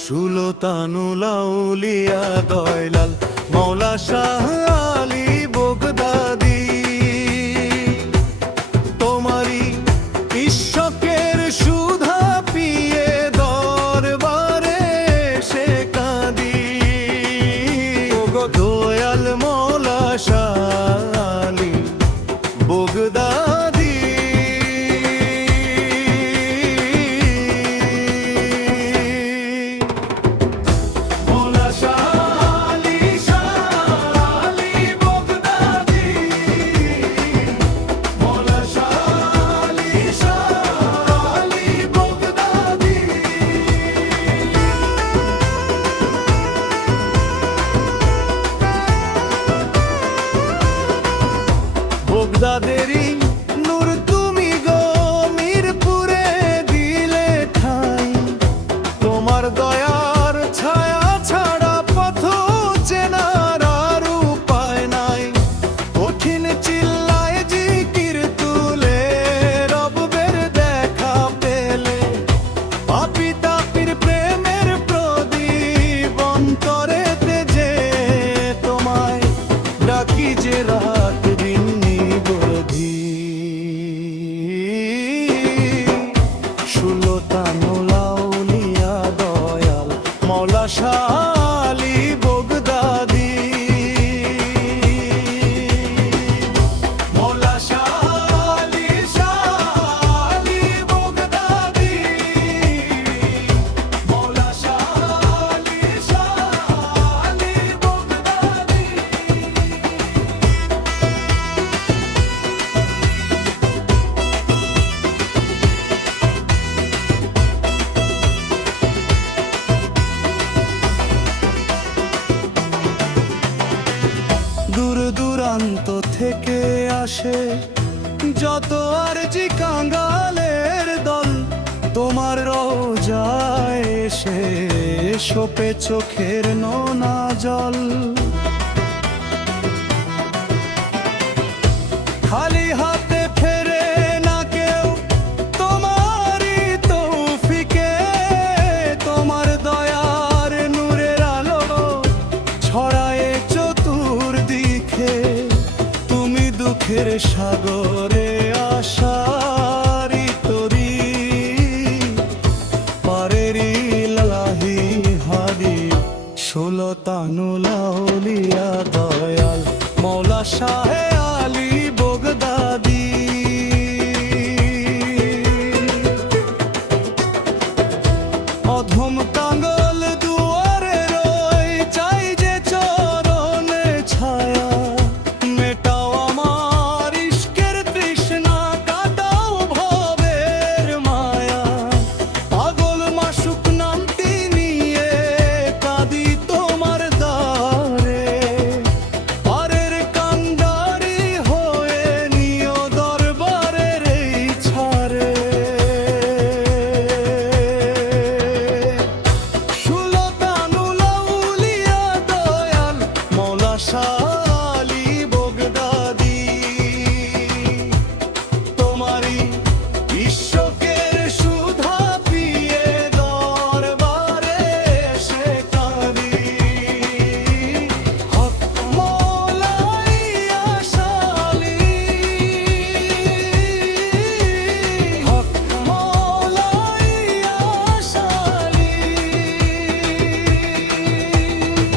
সুলতানুল আউলিয়া দয়াল মাওলা শাহ আলী বগদাদী, তোমারই ঈশ্বকের সুধা পিয়ে দরবারে সে কাঁদি। ওগো দয়াল মাওলা শাহ আলী বগদাদী, বগদাদেরই নূর তুমি গো মিরপুরে দিলে ঠাই। তোমার দয়ার ছায়া ছাড়া পথ চেনার আর উপায় নাই। কঠিন চিল্লায় জিকির তুলে রবের দেখা পেলে, পাপী তাপির প্রেমের প্রদীপ অন্তরেতে যে তোমায় ডাকি যে রাত দিন নিবধি। সুলতানুল আউলিয়া দয়াল মাওলা শাহ আলী বগদাদী, মাওলা শাহ আলী বগদাদী, মাওলা শাহ আলী বগদাদী। দূর দূরান্ত থেকে আসে যত আরজি কাঙ্গালের দল, তোমার রোজায় এসে সোপে চোখের নোনা জল। খালি হাতে ফেরে না কেউ তোমারই তৌফিকে, তোমার দয়ার নূরের আলো ছড়ায় চতুর্দিকে। তুমি দুঃখের সাগরে আশারি তরি, পারেরি লাহি হারি। সুলতানুল